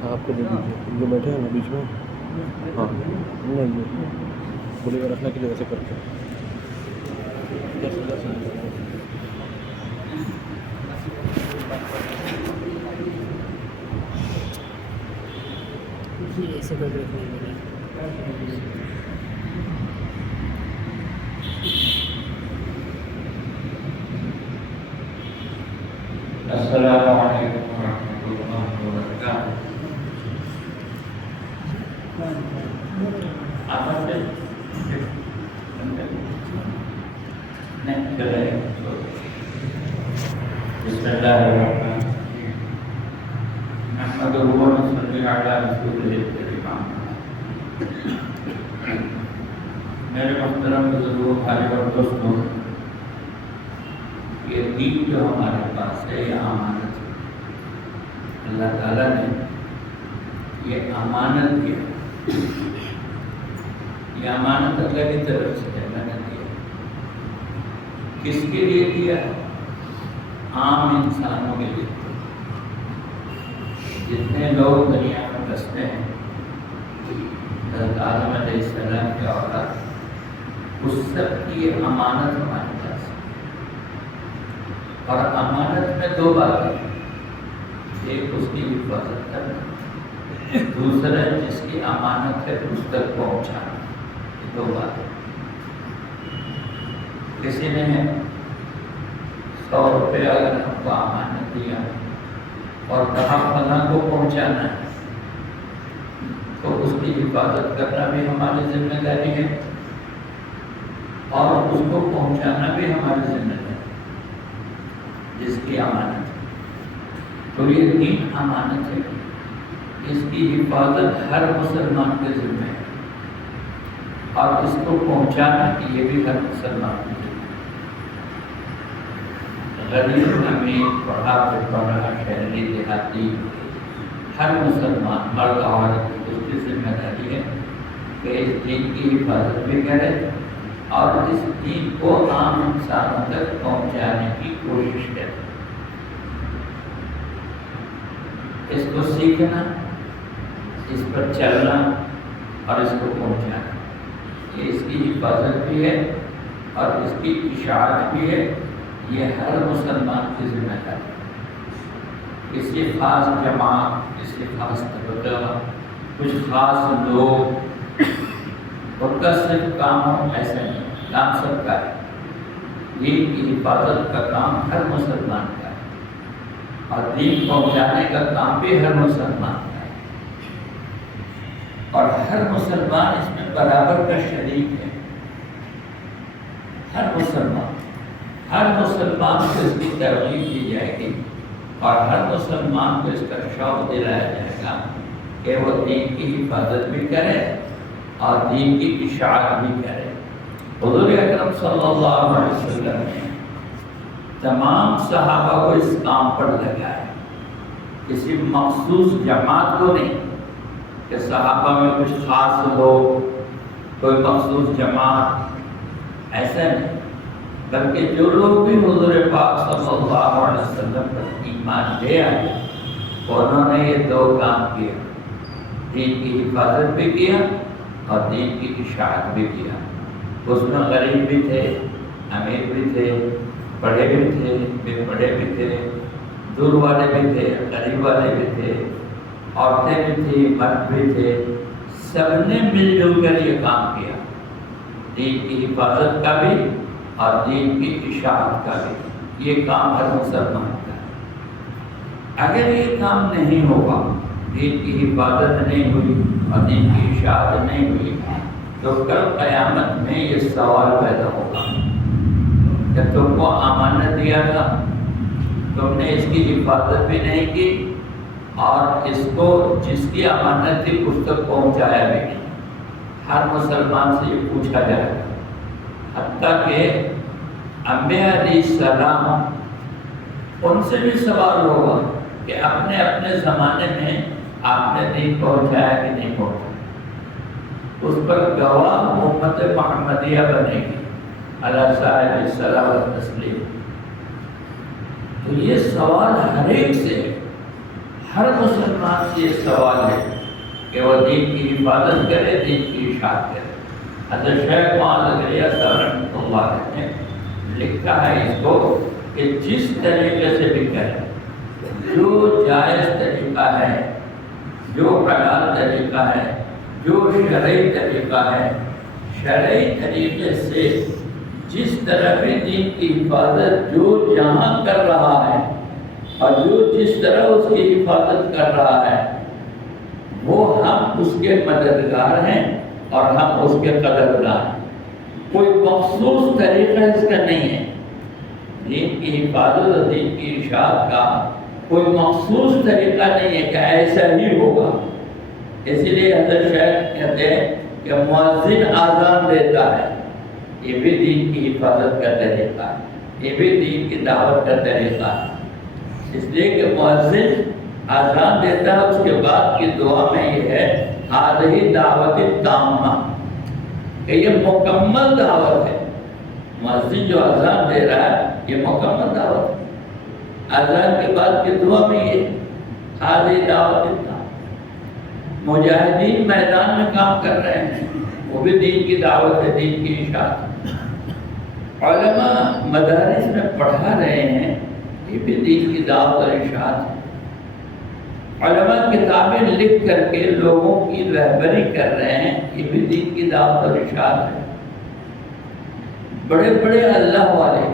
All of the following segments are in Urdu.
صاحب کو دے دیجیے جو بیٹھے ہیں نا بیچ میں. ہاں نہیں بولے گا رکھنے کے لیے ویسے کرتے ہیں. ایسے کوئی بریک نہیں ملے. السلام علیکم ورحمۃ اللہ وبرکاتہ. بسم اللہ الرحمن الرحیم. نحمدہ و نصلی علی رسولہ الکریم. میرے محترم بزرگوں، بھائی اور دوستوں، یہ دین جو ہمارے پاس ہے یہ امانت ہے. اللہ تعالیٰ نے یہ امانت دیا. یہ امانت اللہ کی طرف سے اللہ نے دیا. کس کے لیے دیا؟ عام انسانوں کے لیے. جتنے لوگ دنیا میں بستے ہیں، حضرت آدم علیہ السلام کے اولاد، اس سب کی یہ امانت ہمارے پاس ہے. اور امانت میں دو باتیں ہیں. ایک اس کی حفاظت کرنا، دوسرا جس کی امانت ہے اس تک پہنچانا. یہ دو باتیں. کسی نے 100 روپے اگر ہم کو امانت دیا اور کہا فلاں کو پہنچانا ہے، تو اس کی حفاظت کرنا بھی ہماری ذمہ داری ہے اور اس کو پہنچانا بھی ہماری ذمہ داری ہے جس کی امانت ہے. تو یہ دین امانت ہے. اس کی حفاظت ہر مسلمان کے ذمہ ہے اور اس کو پہنچانا یہ بھی ہر مسلمان کے ذمہ ہے. غریب امیر، پڑھا پڑھا، شہری دیہاتی، ہر مسلمان مرد عورت کی اس کی ذمہ داری ہے کہ اس دین کی حفاظت بھی کرے اور اس دین کو عام انسانوں تک پہنچانے کی کوشش کرے. اس کو سیکھنا، اس پر چلنا اور اس کو پہنچانا، یہ اس کی حفاظت بھی ہے اور اس کی اشاعت بھی ہے. یہ ہر مسلمان کی ذمہ داری ہے. کسی خاص جماعت، کسی خاص طبقہ، کچھ خاص لوگ، ان کا صرف کام ہو ایسا نہیں. کام سب کا ہے. دین کی حفاظت کا کام ہر مسلمان کا ہے اور دین پہنچانے کا کام بھی ہر مسلمان کا ہے. اور ہر مسلمان اس میں برابر کا شریک ہے. ہر مسلمان کو اس کی ترغیب دی جائے گی اور ہر مسلمان کو اس کا شوق دلایا جائے گا کہ وہ دین کی حفاظت بھی کرے اور دین کی اشاعت بھی کرے. حضور اکرم صلی اللہ علیہ وسلم نے تمام صحابہ کو اس کام پر لگایا. کسی مخصوص جماعت کو نہیں کہ صحابہ میں کچھ خاص لوگ، کوئی مخصوص جماعت، ایسا نہیں. بلکہ جو لوگ بھی حضور پاک صلی اللہ علیہ وسلم پر ایمان لے آئے، انہوں نے یہ دو کام کیا. دین کی حفاظت بھی کیا اور دین کی اشاعت بھی کیا. اس میں غریب بھی تھے، امیر بھی تھے، پڑھے بھی تھے، بے پڑھے بھی تھے، دور والے بھی تھے، غریب والے بھی تھے، عورتیں بھی تھیں، مرد بھی تھے. سب نے مل جل کر یہ کام کیا. دین کی حفاظت کا بھی اور دین کی اشاعت کا بھی. یہ کام ہر مسلمان کا ہے. اگر یہ کام نہیں ہوگا، دین کی حفاظت نہیں ہوئی اور دین کی اشاعت نہیں ہوئی، تو کل قیامت میں یہ سوال پیدا ہوگا کہ تم کو امانت دیا تھا، تم نے اس کی حفاظت بھی نہیں کی اور اس کو جس کی امانت تھی اس تک پہنچایا بھی نہیں. ہر مسلمان سے یہ پوچھا جائے گا. حتیٰ کہ انبیاء علیہ السلام، ان سے بھی سوال ہوگا کہ اپنے اپنے زمانے میں آپ نے دین پہنچایا کہ نہیں پہنچایا. اس پر گواہ امت محمدیہ بنے گی علیہ صاحب الصلاۃ والتسلیم. تو یہ سوال ہر ایک سے، ہر مسلمان سے یہ سوال ہے کہ وہ دین کی حفاظت کرے، دین کی اشاعت کرے۔ حضرت شیخ مولانا زکریا صاحب رحمۃ اللہ علیہ نے لکھا ہے اس کو کہ جس طریقے سے بھی کرے، جو جائز طریقہ ہے، جو حلال طریقہ ہے، جو شرعی طریقہ ہے، شرعی طریقے سے جس طرح بھی دین کی حفاظت جو جہاں کر رہا ہے اور جو جس طرح اس کی حفاظت کر رہا ہے، وہ ہم اس کے مددگار ہیں اور ہم اس کے قدردان ہیں۔ کوئی مخصوص طریقہ اس کا نہیں ہے۔ دین کی حفاظت اور دین کی اشاعت کا کوئی مخصوص طریقہ نہیں ہے کہ ایسا ہی ہوگا۔ اسی لیے حضرت شیخ کہتے ہیں کہ مؤذن اذان دیتا ہے، یہ بھی دین کی حفاظت کا طریقہ ہے، یہ بھی دین کی دعوت کا طریقہ ہے۔ اس لیے کہ مؤذن اذان دیتا ہے، اس کے بعد کی دعا میں یہ ہے ہذہ دعوت تامہ، کہ یہ مکمل دعوت ہے۔ مؤذن جو اذان دے رہا ہے یہ مکمل دعوت ہے۔ اذان کے بعد کی دعا میں یہ ہذہ دعوت تامہ۔ مجاہدین میدان میں کام کر رہے ہیں، وہ بھی دین کی دعوت ہے، دین کی اشاعت ہے۔ علماء مدارس میں پڑھا رہے ہیں، یہ بھی دین کی دعوت اور اشاعت ہے۔ علماء کتابیں لکھ کر کے لوگوں کی رہبری کر رہے ہیں، یہ بھی دین کی دعوت اور اشاعت ہے۔ بڑے بڑے اللہ والے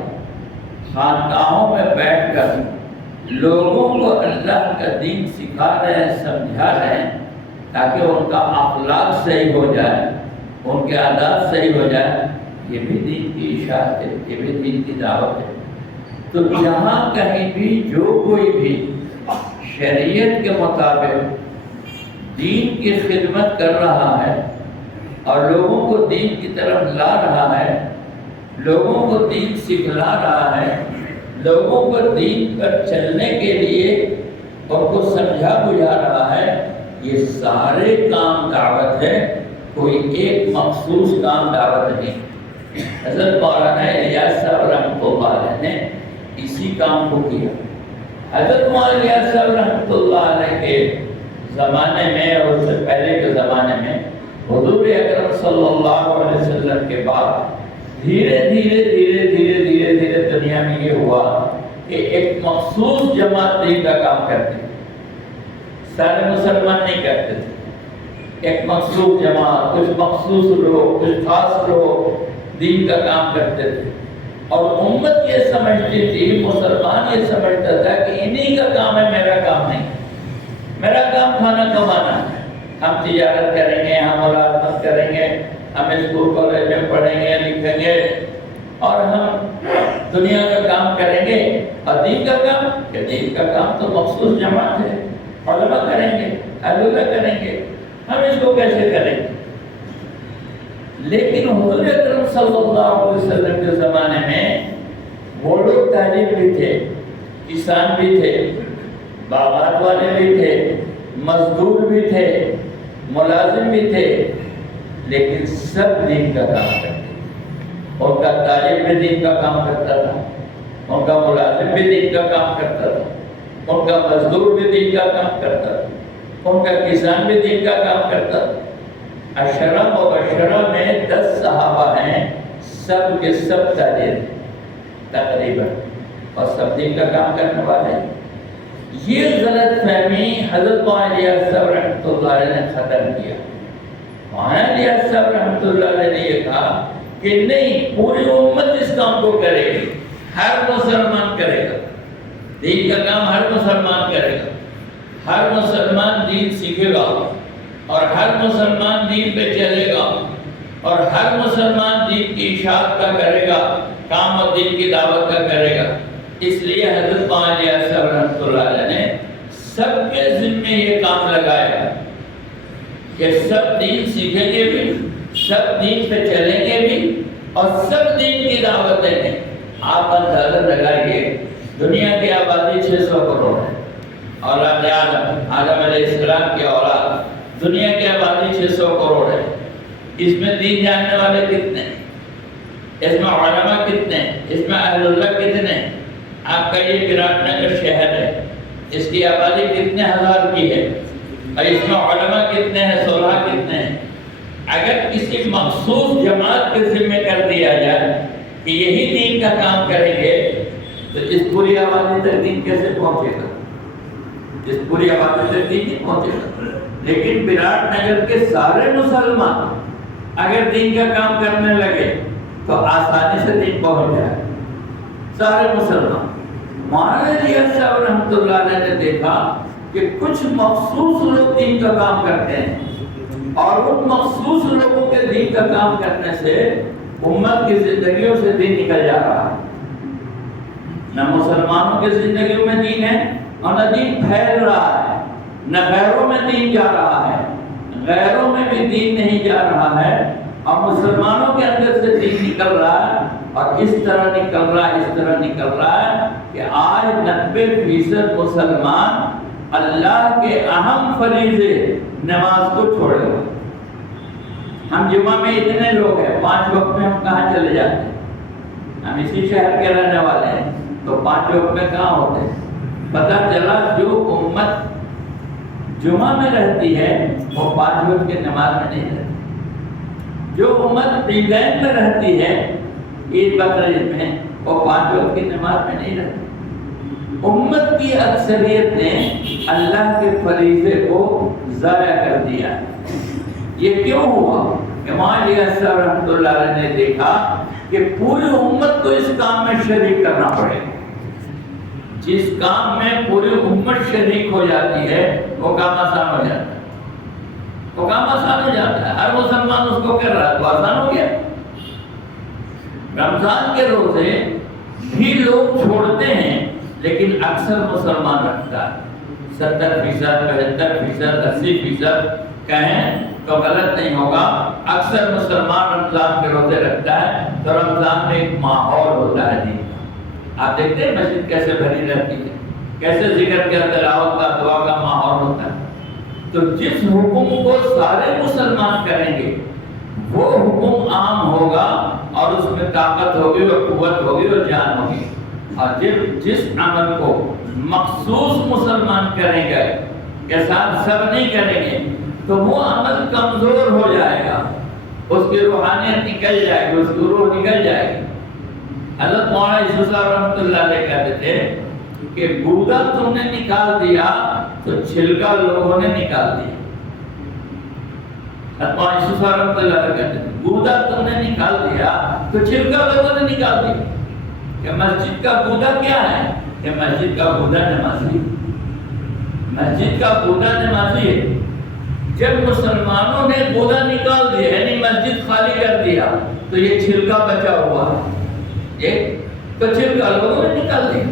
خانقاہوں میں بیٹھ کر لوگوں کو اللہ کا دین سکھا رہے ہیں، سمجھا رہے ہیں، تاکہ ان کا اخلاق صحیح ہو جائے، ان کے عادات صحیح ہو جائے، یہ بھی دین کی اشاعت ہے، یہ بھی دین کی دعوت ہے۔ تو جہاں کہیں بھی جو کوئی بھی شریعت کے مطابق دین کی خدمت کر رہا ہے اور لوگوں کو دین کی طرف لا رہا ہے، لوگوں کو دین سکھلا رہا ہے، لوگوں کو دین پر چلنے کے لیے ان کو سمجھا بجھا رہا ہے، یہ سارے کام دعوت ہے، کوئی ایک مخصوص کام دعوت نہیں۔ حضرت مولانا الیاس صاحب رحمۃ اللہ علیہ نے اسی کام کو کیا۔ حضرت مولانا الیاس صاحب رحمۃ اللہ علیہ کے زمانے میں اور اس سے پہلے کے زمانے میں حضور اکرم صلی اللہ علیہ وسلم کے بعد دھیرے دھیرے دنیا میں یہ ہوا کہ ایک مخصوص جماعت دین کا کام کرتے تھے، سارے مسلمان نہیں کرتے تھے۔ ایک مخصوص جماعت، کچھ مخصوص لوگ، کچھ خاص لوگ دین کا کام کرتے تھے، اور امت یہ سمجھتی تھی، مسلمان یہ سمجھتا تھا کہ انہی کا کام ہے، میرا کام نہیں، میرا کام کھانا کمانا ہے، ہم تجارت کریں گے، ہم ملازمت کریں گے، ہم اسکول کالج میں پڑھیں گے، لکھیں گے، اور ہم دنیا کا کام کریں گے۔ اور دین کا کام، کہ دین کا کام تو مخصوص جماعت ہے، علماء کریں گے، علماء کریں گے، ہم اس کو کیسے کریں گے؟ لیکن حضور اکرم صلی اللہ علیہ وسلم کے زمانے میں وہ لوگ تاجر بھی تھے، کسان بھی تھے، باغات والے بھی تھے، مزدور بھی تھے، ملازم بھی تھے، لیکن سب دین کا کام کرتے تھے۔ ان کا تاجر بھی دین کا کام کرتا تھا، ان کا ملازم بھی دین کا کام کرتا تھا، ان کا مزدور بھی دین کا کام کرتا تھا، ان کا کسان بھی دین کا کام کرتا تھا۔ عشرہ مبشرہ میں 10 صحابہ ہیں، سب کے سب تاجر ہیں تقریباً، اور سب دین کا کام کرنے والے ہیں۔ یہ غلط فہمی حضرت مولانا الیاس صاحب رحمۃ اللہ علیہ نے ختم کیا۔ مولانا الیاس صاحب رحمۃ اللہ علیہ نے یہ کہا کہ نہیں، پوری امت اس کام کو کرے گی، ہر مسلمان کرے گا، دین کا کام ہر مسلمان کرے گا، ہر مسلمان دین سیکھے گا، اور ہر مسلمان دین پہ چلے گا، اور ہر مسلمان دین کی اشاعت کا کرے گا، کام اور دین کی دعوت کا کرے گا۔ اس لیے حضرت مولانا الیاس صاحب رحمۃ اللہ علیہ نے سب کے ذمے یہ کام لگایا کہ سب دین سیکھیں گے بھی، سب دین پہ چلیں گے بھی، اور سب دین کی دعوت دیں گے۔ آپ اندازہ لگائیے، دنیا کی آبادی 600 کروڑ ہے، اولاد آدم علیہ السلام کی اولاد، دنیا کی آبادی 600 کروڑ ہے۔ اس میں دین جاننے والے کتنے ہیں؟ اس میں علماء کتنے ہیں؟ اس میں اہل اللہ کتنے ہیں؟ آپ کا یہ وراٹ نگر شہر ہے، اس کی آبادی کتنے ہزار کی ہے اور اس میں علماء کتنے ہیں، 16 کتنے ہیں؟ اگر کسی مخصوص جماعت کے ذمہ کر دیا جائے کہ یہی دین کا کام کریں گے تو اس پوری آبادی تک دین کیسے پہنچے گا؟ اس پوری آبادی تک دین نہیں پہنچے گا۔ لیکن وراٹ نگر کے سارے مسلمان اگر دین کا کام کرنے لگے تو آسانی سے دین پہنچ جائے، سارے مسلمان۔ مولانا الیاس صاحب رحمۃ اللہ علیہ نے دیکھا کہ کچھ مخصوص لوگ دین کا کام کرتے ہیں اور ان مخصوص لوگوں کے دین کا کام کرنے سے امت کی زندگیوں سے دین نکل جا رہا ہے۔ نہ مسلمانوں کی زندگیوں میں دین ہے اور نہ دین پھیل رہا ہے، نہ غیروں میں دین جا رہا ہے، غیروں میں بھی دین نہیں جا رہا ہے اور مسلمانوں کے اندر سے دین نکل رہا ہے، اور اس طرح نکل رہا ہے کہ آج 90% مسلمان اللہ کے اہم فریضے نماز کو چھوڑے ہوئے۔ ہم جمعہ میں اتنے لوگ ہیں، 5 وقت میں ہم کہاں چلے جاتے ہیں؟ ہم اسی شہر کے رہنے والے ہیں تو 5 وقت میں کہاں ہوتے ہیں؟ پتہ چلا جو امت جمعہ میں رہتی ہے وہ 5 وقت کی نماز میں نہیں رہتی، جو امت عیدین میں رہتی ہے، عید بقرعید میں، وہ 5 وقت کی نماز میں نہیں رہتی۔ امت کی اکثریت نے اللہ کے فریضے کو ضائع کر دیا۔ یہ کیوں ہوا؟ امام الیاس صاحب رحمۃ اللہ علیہ نے دیکھا کہ پوری امت کو اس کام میں شریک کرنا پڑے گا۔ جس کام میں پوری امت شریک ہو جاتی ہے وہ کام آسان ہو جاتا ہے، وہ کام آسان ہو جاتا ہے۔ ہر مسلمان اس کو کر رہا ہے تو آسان ہو گیا۔ رمضان کے روزے بھی لوگ چھوڑتے ہیں لیکن اکثر مسلمان رکھتا ہے، 70%، 75%، 80% کہیں تو غلط نہیں ہوگا۔ اکثر مسلمان رمضان کے روزے رکھتا ہے تو رمضان میں ایک ماحول ہوتا ہے دین کا۔ آپ دیکھتے ہیں مسجد کیسے بھری رہتی ہے، کیسے ذکر کا، تلاوت کا، دعا کا ماحول ہوتا ہے۔ تو جس حکم کو سارے مسلمان کریں گے وہ حکم عام ہوگا اور اس میں طاقت ہوگی اور قوت ہوگی اور جان ہوگی، اور جس عمل کو مخصوص مسلمان کریں گے کے ساتھ سب نہیں کریں گے تو وہ عمل کمزور ہو جائے گا، اس کی روحانیت نکل جائے گی، اس کی روح نکل جائے گی۔ حضرت مولانا یوسف صاحب رحمۃ اللہ علیہ کہتے تھے کہ گودا تم نے نکال دیا تو چھلکا لوگوں نے نکال دیا۔ حضرت مولانا یوسف صاحب رحمۃ اللہ علیہ کہتے تھے گودا تم نے نکال دیا تو چھلکا لوگوں نے نکال دیا۔ کہ مسجد کا گودا کیا ہے؟ کہ مسجد کا گودا نمازی، مسجد کا گودا نمازی ہے۔ جب مسلمانوں نے گودا نکال دیا یعنی مسجد خالی کر دیا تو یہ چھلکا بچا ہوا ہے، تو چھلکا لوگوں نے نکال دیا۔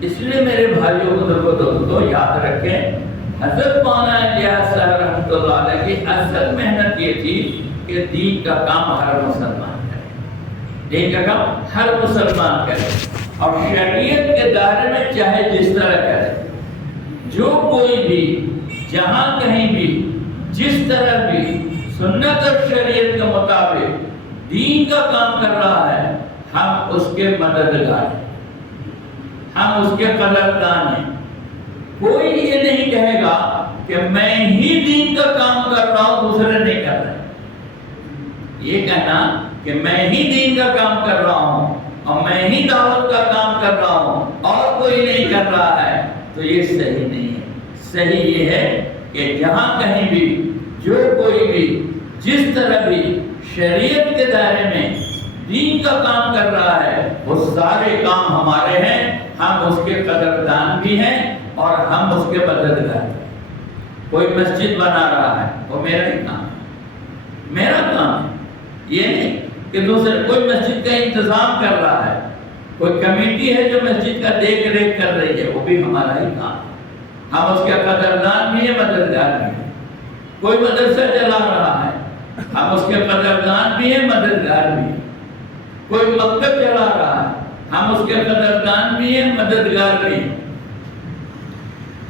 اس لیے میرے بھائیوں بزرگوں دوستوں یاد رکھیں، حضرت مولانا الیاس صاحب رحمۃ اللہ علیہ کی اصل محنت یہ تھی کہ دین کا کام ہر مسلمان کرے، دین کا کام ہر مسلمان کرے اور شریعت کے دائرے میں چاہے جس طرح کرے، جو کوئی بھی جہاں کہیں بھی جس طرح بھی سنت اور شریعت کے مطابق دین کا کام کر رہا ہے ہم اس کے مددگار ہیں، ہم اس کے قدردان ہیں۔ کوئی یہ نہیں کہے گا کہ میں ہی دین کا کام کر رہا ہوں دوسرے نہیں کر رہے، یہ کہنا کہ میں ہی دین کا کام کر رہا ہوں اور میں ہی دعوت کا کام کر رہا ہوں اور کوئی نہیں کر رہا ہے تو یہ صحیح نہیں ہے۔ صحیح یہ ہے کہ جہاں کہیں بھی جو کوئی بھی جس طرح بھی شریعت کے دائرے میں دین کا کام کر رہا ہے وہ سارے کام ہمارے ہیں، ہم اس کے قدردان بھی ہیں اور ہم اس کے مددگار ہیں۔ کوئی مسجد بنا رہا ہے وہ میرا ہی کام ہے، میرا کام ہے، یہ نہیں کہ دوسرے کوئی مسجد کا انتظام کر رہا ہے، کوئی کمیٹی ہے جو مسجد کا دیکھ ریکھ کر رہی ہے وہ بھی ہمارا ہی کام ہے، ہم اس کے قدردان بھی ہیں مددگار بھی ہیں۔ کوئی مدرسہ چلا رہا ہے ہم اس کے قدردان بھی ہیں مددگار بھی ہیں۔ کوئی مکتب چلا رہا ہے ہم اس کے قدردان بھی ہیں مددگار بھی ہیں۔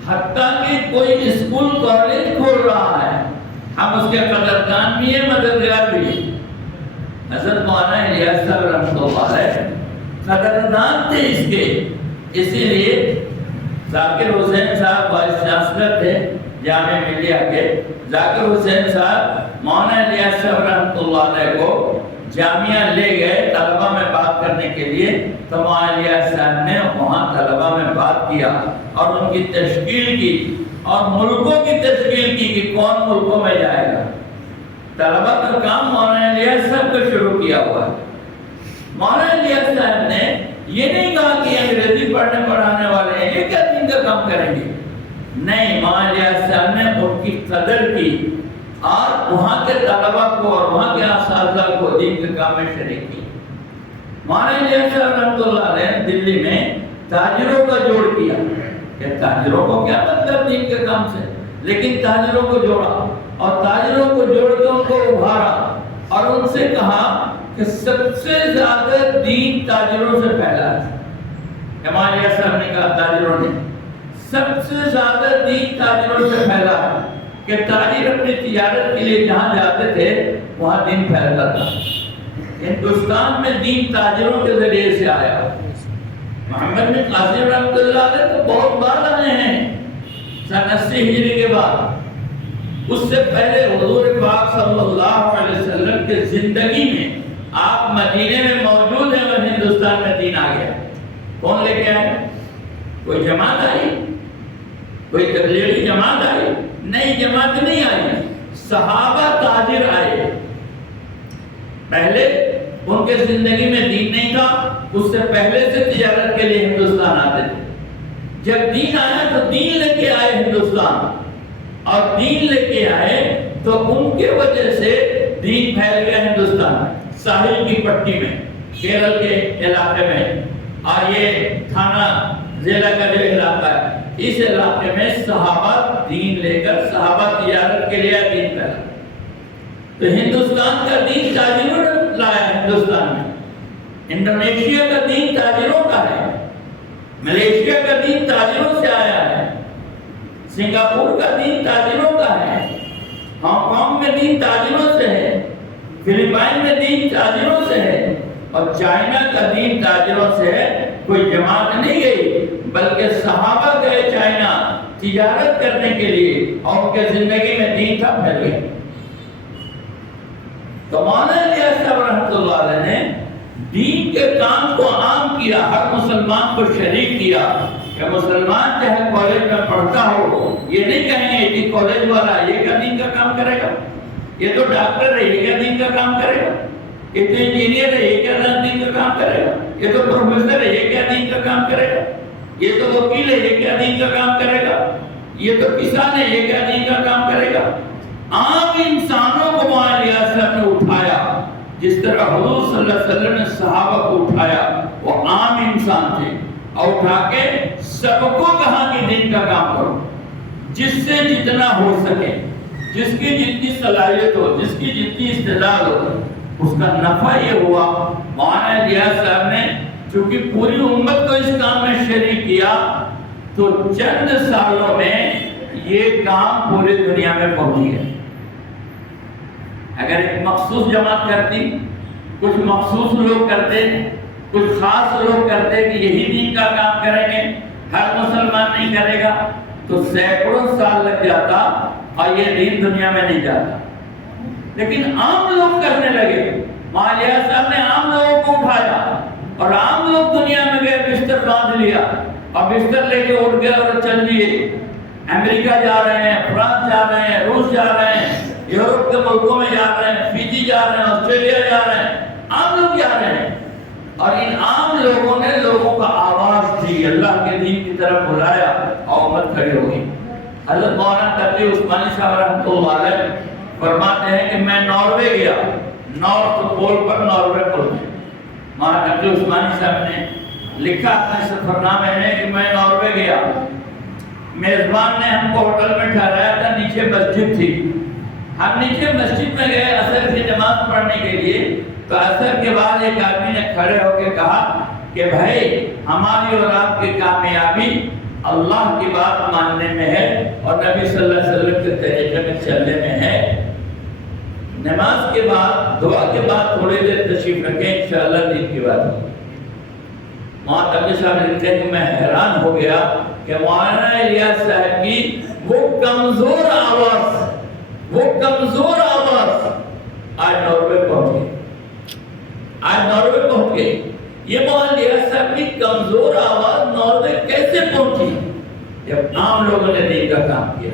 حتیٰ کہ کوئی اسکول کالج کھول رہا ہے ہم اس کے قدردان بھی ہیں مددگار بھی ہیں۔ حضرت مولانا الیاس صاحب رحمۃ اللہ علیہ قدردان تھے اس کے، اسی لیے ذاکر حسین صاحب وائس چانسلر تھے جامعہ ملیہ کے. ذاکر حسین صاحب مولانا الیاس صاحب رحمۃ اللہ علیہ کو جامعہ لے گئے طلبہ میں بات کرنے کے لیے. تو مولانا الیاس صاحب نے وہاں طلبہ میں بات کیا اور ان کی تشکیل کی اور ملکوں کی تشکیل کی کہ کون ملکوں میں جائے گا. طلبہ کا کام مولانا الیاس صاحب کو شروع کیا ہوا ہے. مولانا الیاس صاحب نے یہ نہیں کہا کہ انگریزی پڑھنے پڑھانے والے ہیں یہ کیا دین کا کام کریں گے. نہیں، مولانا الیاس صاحب نے ان کی قدر کی اور وہاں کے طلبہ کو اور وہاں کے اساتذہ کو دین کے کام میں شریک کی. مولانا الیاس صاحب رحمۃ اللہ علیہ دلی میں تاجروں کا جوڑ کیا کہ تاجروں کو کیا مطلب دین کے کام سے، لیکن تاجروں کو جوڑا اور تاجروں کو جوڑ کے ان کو ابھارا اور ان سے کہا کہ سب سے زیادہ دین تاجروں سے پھیلا ہے. امام الیاس صاحب نے کہا تاجروں نے سب سے زیادہ دین تاجروں سے پھیلا ہے کہ تاجر اپنی تجارت کے لیے جہاں جاتے تھے وہاں دین پھیلتا تھا. ہندوستان میں دین تاجروں کے ذریعے سے آیا. محمد بن قاسم رحمۃ اللہ علیہ تو بہت بعد آئے ہیں سن 80 ہجری کے بعد. اس سے پہلے حضور پاک صلی اللہ علیہ وسلم کے زندگی میں آپ مدینے میں موجود ہیں اور ہندوستان میں دین آ گیا. کون لے کے آئے؟ کوئی جماعت آئی؟ کوئی تبلیغی جماعت آئی؟ نہیں، جماعت نہیں آئی. صحابہ تاجر آئے. پہلے ان کے زندگی میں دین نہیں تھا، اس سے پہلے سے تجارت کے لیے ہندوستان آتے تھے. جب دین آیا تو دین لے کے آئے ہندوستان، اور دین لے کے آئے تو ان کے وجہ سے دین پھیل گیا ہندوستان میں. ساحل کی پٹی میں، کیرل کے علاقے میں، اور یہ تھانہ ضلع کا جو علاقہ ہے اس علاقے میں صحابہ دین لے کر صحابہ تجارت کے لیے دین پھیلا. تو ہندوستان کا دین تاجروں نے لایا ہندوستان میں. انڈونیشیا کا دین تاجروں کا ہے، ملیشیا کا دین تاجروں سے آیا ہے، سنگاپور کا دین تاجروں کا ہے، ہانگ کانگ میں دین تاجروں سے ہے، فلپائن میں دین تاجروں سے ہے، اور چائنا کا دین تاجروں سے ہے. کوئی جماعت نہیں گئی بلکہ صحابہ گئے چائنا تجارت کرنے کے لیے اور ان کے زندگی میں دین تھا پھیل گیا. تو مولانا الیاس صاحب رحمۃ اللہ علیہ نے دین کے کام کو عام کیا، ہر مسلمان کو شریک کیا کہ مسلمان چاہے کالج میں پڑھتا ہو یہ نہیں کہیں گے کہ کالج والا یہ کیا دین کا کام کرے گا، یہ تو ڈاکٹر ہے یہ کیا دین کا کام کرے گا، یہ تو انجینئر ہے یہ کیا دین کا کام کرے گا، یہ تو پروفیسر ہے یہ کیا دین کا کام کرے گا، یہ تو وکیل ہے یہ کیا دین کا کام کرے گا، یہ تو کسان ہے یہ کیا دین کا کام کرے گا. عام انسانوں کو مولانا الیاس صاحب نے اٹھایا جس طرح حضور صلی اللہ علیہ وسلم نے صحابہ کو اٹھایا. وہ عام انسان تھے اور اٹھا کے سب کو کہا کہ دین کا کام کرو، جس سے جتنا ہو سکے، جس کی جتنی صلاحیت ہو، جس کی جتنی استعداد ہو. اس کا نفع یہ ہوا مولانا الیاس صاحب نے چونکہ پوری امت کو اس کام میں شریک کیا تو چند سالوں میں یہ کام پوری دنیا میں پہنچ گیا. اگر ایک مخصوص جماعت کرتی، کچھ مخصوص لوگ کرتے، کچھ خاص لوگ کرتے کہ یہی دین کا کام کریں گے، ہر مسلمان نہیں کرے گا، تو سینکڑوں سال لگ جاتا اور یہ دین دنیا میں نہیں جاتا. لیکن عام لوگ کرنے لگے. مولانا الیاس صاحب نے عام لوگوں کو اٹھایا اور عام لوگ دنیا میں گئے، بستر باندھ لیا اور بستر لے کے اٹھ گئے اور چل دیے. امریکہ جا رہے ہیں، فرانس جا رہے ہیں، روس جا رہے ہیں، یورپ کے ملکوں میں جا رہے ہیں، فیجی جا رہے ہیں، آسٹریلیا جا رہے ہیں. عام لوگ جا رہے ہیں اور ان عام لوگوں نے لوگوں کا آواز دی، اللہ کے دین کی طرف بلایا اور امت کھڑی ہو گئی. حضرت مولانا تقی عثمانی صاحب رحمۃ اللہ علیہ فرماتے ہیں کہ میں ناروے گیا، نارتھ پول پر ناروے پول میں. مولانا تقی عثمانی صاحب نے لکھا اپنے سفر نامے میں کہ میں ناروے گیا، میزبان نے ہم کو ہوٹل میں ٹھہرایا تھا، نیچے مسجد تھی. ہم نیچے مسجد میں گئے عصر کی نماز پڑھنے کے لیے. تو عصر کے بعد ایک آدمی نے کھڑے ہو کے کہا کہ بھائی ہماری اور آپ کی کامیابی اللہ کی بات ماننے میں ہے اور نبی صلی اللہ علیہ وسلم کے طریقے میں چلنے میں ہے. نماز کے بعد دعا کے بعد تھوڑی دیر تشریف رکھیں، انشاءاللہ دین کی بات ہوگی. مولانا تقی صاحب لکھتے ہیں کہ میں حیران ہو گیا کہ مولانا الیاس صاحب کی وہ کمزور آواز آج ناروے پہنچ گئی. یہ مولانا الیاس صاحب کی کمزور آواز ناروے کیسے پہنچی؟ جب عام لوگوں نے دین کا کام کیا.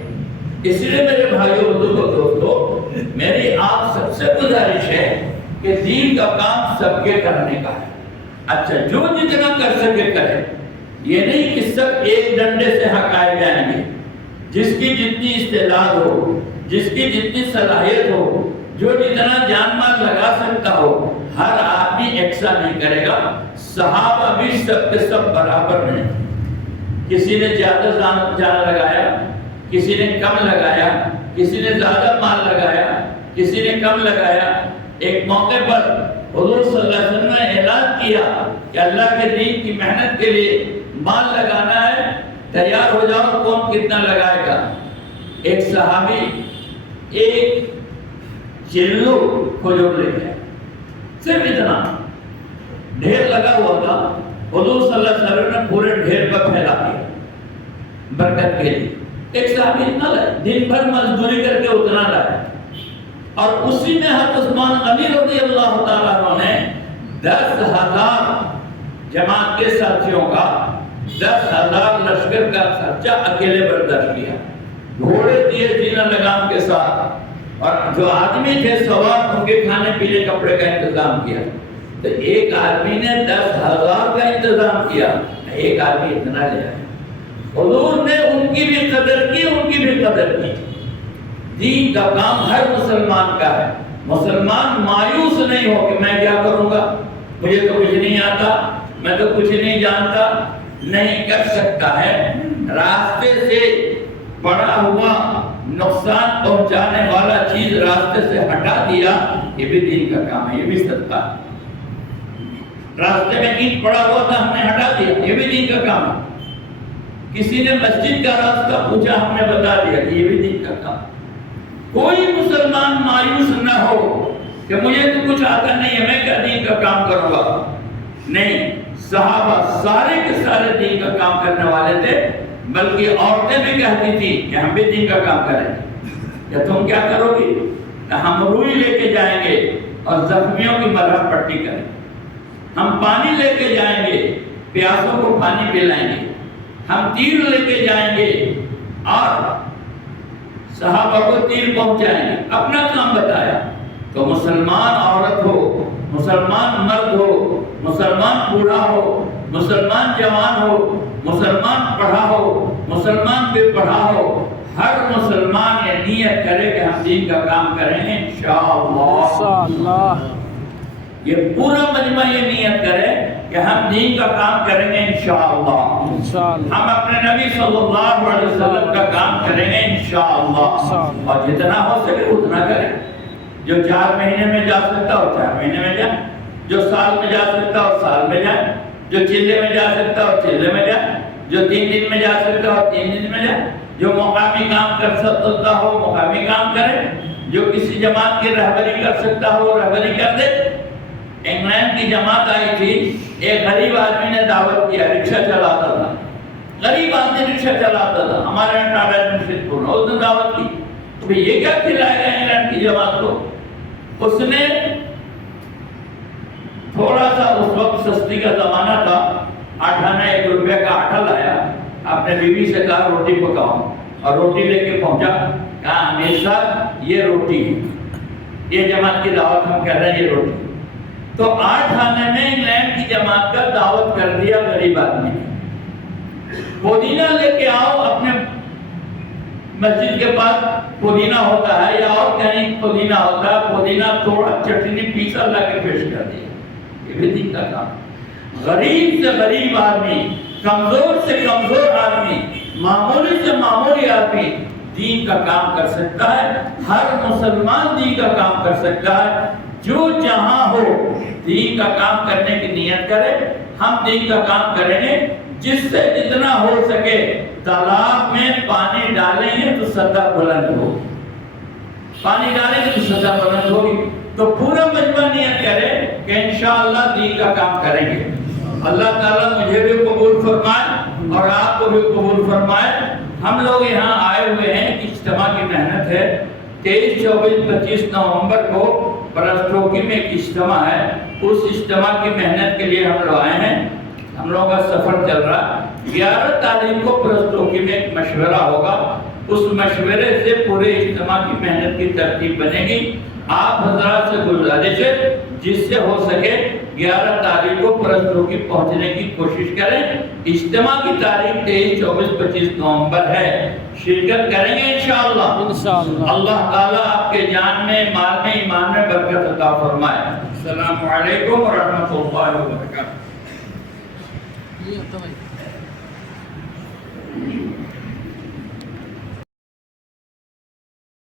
اس لیے میرے بھائیوں بزرگوں دوستوں، میری آپ سب سے گزارش ہے کہ دین کا کام سب کے کرنے کا ہے. اچھا، جو جتنا کر سکے کرے. یہ نہیں کہ سب ایک ڈنڈے سے ہکائے جائیں گے. جس کی جتنی استعداد ہو، جس کی جتنی صلاحیت ہو، جو جتنا جان مال لگا سکتا ہو، ہر آدمی ایکسا نہیں کرے گا. صحابہ بھی سب کے سب برابر نہیں. کسی نے زیادہ جان لگایا، کسی نے کم لگایا، کسی نے زیادہ مال لگایا، کسی نے کم لگایا. ایک موقع پر حضور صلی اللہ علیہ وسلم نے اعلان کیا کہ اللہ کے دین کی محنت کے لیے مال لگانا ہے، تیار ہو جاؤ، کون کتنا لگائے گا. ایک صحابی ایک چلو کھجور لے گیا، صرف اتنا ڈھیر لگا ہوا تھا. حضور صلی اللہ علیہ وسلم نے پورے ڈھیر پر پھیلا دیا برکت کے لیے. ایک صحابی اتنا لائے، دن بھر مزدوری کر کے اتنا لائے، اور اسی میں حضرت عثمان غنی رضی اللہ تعالیٰ عنہ نے 10,000 جماعت کے ساتھیوں کا 10,000 لشکر کا خرچہ اکیلے برداشت کیا. گھوڑے دیے زینہ لگام کے ساتھ، اور جو آدمی تھے سوار ان کے کھانے پینے کپڑے کا انتظام کیا. تو ایک آدمی نے 10,000 کا انتظام کیا، ایک آدمی اتنا لے آیا. حضور نے ان کی بھی قدر کی، ان کی بھی قدر کی. دین کا کام ہر مسلمان کا ہے. مسلمان مایوس نہیں ہو کہ میں کیا کروں گا، مجھے تو کچھ نہیں آتا، میں تو کچھ نہیں جانتا. نہیں کر سکتا ہے. راستے سے پڑا ہوا نقصان پہنچانے والا چیز راستے سے ہٹا دیا، یہ بھی دین کا کام ہے، یہ بھی صدقہ ہے. راستے میں اینٹ پڑا ہوا تھا، ہم نے ہٹا دیا، یہ بھی دین کا کام ہے. کسی نے مسجد کا راستہ پوچھا، ہم نے بتا دیا، یہ بھی دین کا کام. کوئی مسلمان مایوس نہ ہو کہ مجھے تو کچھ آتا نہیں ہے، میں کیا دین کا کام کروں گا. نہیں، صحابہ سارے کے سارے دین کا کام کرنے والے تھے. بلکہ عورتیں بھی کہتی تھی کہ ہم بھی دین کا کام کریں. کہ تم کیا کرو گی؟ ہم روئی لے کے جائیں گے اور زخمیوں کی مرہم پٹی کریں. ہم پانی لے کے جائیں گے، پیاسوں کو پانی پلائیں گے. ہم تیر لے کے جائیں گے اور صحابہ کو تیر پہنچائیں گے. اپنا کام بتایا. تو مسلمان عورت ہو، مسلمان مرد ہو، مسلمان بوڑھا ہو، مسلمان جوان ہو، مسلمان پڑھا ہو، مسلمان بے پڑھا ہو، ہر مسلمان یہ نیت کرے کہ ہم دین کا کام کریں گے انشاءاللہ. یہ پورا مجمع یہ نیت کرے کہ ہم دین کا کام کریں گے انشاءاللہ. ہم اپنے نبی صلی اللہ علیہ وسلم کا کام کریں گے انشاءاللہ. اور جتنا ہو سکے اتنا کریں. جو 4 مہینے میں جا سکتا ہو 4 مہینے میں جائے، جو سال میں جا سکتا ہو سال میں جائے، جو چلے میں جا سکتا ہو چلے میں جائے، جو 3 دن میں جا سکتا ہو 3 دن میں جائے. جو مقامی کام کر سکتا ہو مقامی کام کرے. جو کسی جماعت کی رہبری کر سکتا ہو رہبری کر دے. انگلینڈ کی جماعت آئی تھی، ایک غریب آدمی نے دعوت کیا، رکشہ چلاتا تھا. غریب آدمی رکشہ چلاتا تھا، ہمارے یہاں ٹاٹا جمشید پور، اس نے دعوت کی. تو یہ کیا کھلائے گا انگلینڈ کی جماعت کو؟ اس نے تھوڑا سا، اس وقت سستی کا زمانہ تھا، 8 آنے 1 روپے کا آٹا لایا. اپنے بیوی سے کہا روٹی پکاؤ، اور روٹی لے کے پہنچا. کہا امیر صاحب یہ روٹی ہے، یہ جماعت کی دعوت ہم کر رہے ہیں، یہ روٹی. تو 8 آنے میں انگلینڈ کی جماعت کا دعوت کر دیا غریب آدمی نے. پودینہ لے کے آؤ، اپنے مسجد کے پاس پودینہ ہوتا ہے یا اور کہیں پودینہ ہوتا ہے، پودینہ تھوڑا چٹنی پیسا لا کے پیش کر دیا. یہ بھی دین کا کام. غریب سے غریب آدمی، کمزور سے کمزور آدمی، معمولی سے معمولی آدمی دین کا کام کر سکتا ہے. ہر مسلمان دین کا کام کر سکتا ہے. جو جہاں ہو دین کا کام کرنے کی نیت کرے. ہم دین کا کام کریں گے. جس سے جتنا ہو سکے تالاب میں پانی ڈالیں گے تو سطح بلند ہوگی. پانی ڈالیں گے تو سطح بلند ہوگی. تو پورا مجمع نیت کرے کہ انشاءاللہ دین کا کام کریں گے. اللہ تعالیٰ مجھے بھی قبول فرمائے اور آپ کو بھی قبول فرمائے۔ ہم لوگ یہاں آئے ہوئے ہیں، اجتماع کی محنت ہے۔ 23، 24، 25 نومبر کو برسٹوکی میں ایک اجتماع ہے، اس اجتماع کی محنت کے لیے ہم لوگ آئے ہیں۔ ہم لوگوں کا سفر چل رہا۔ 11 تاریخ کو برسٹوکی میں ایک مشورہ ہوگا، اس مشورے سے پورے اجتماع کی محنت کی ترتیب بنے گی۔ آپ حضرات سے گزارش ہے جس سے ہو سکے 11 تاریخ کو برسٹوکی پہنچنے کی کوشش کریں۔ اجتماع کی تاریخ 23، 24، 25 نومبر ہے، شرکت کریں گے انشاءاللہ۔ اللہ تعالیٰ آپ کے جان میں، مال میں، ایمان میں برکت عطا فرمائے۔ السلام علیکم ورحمۃ اللہ وبرکاتہ۔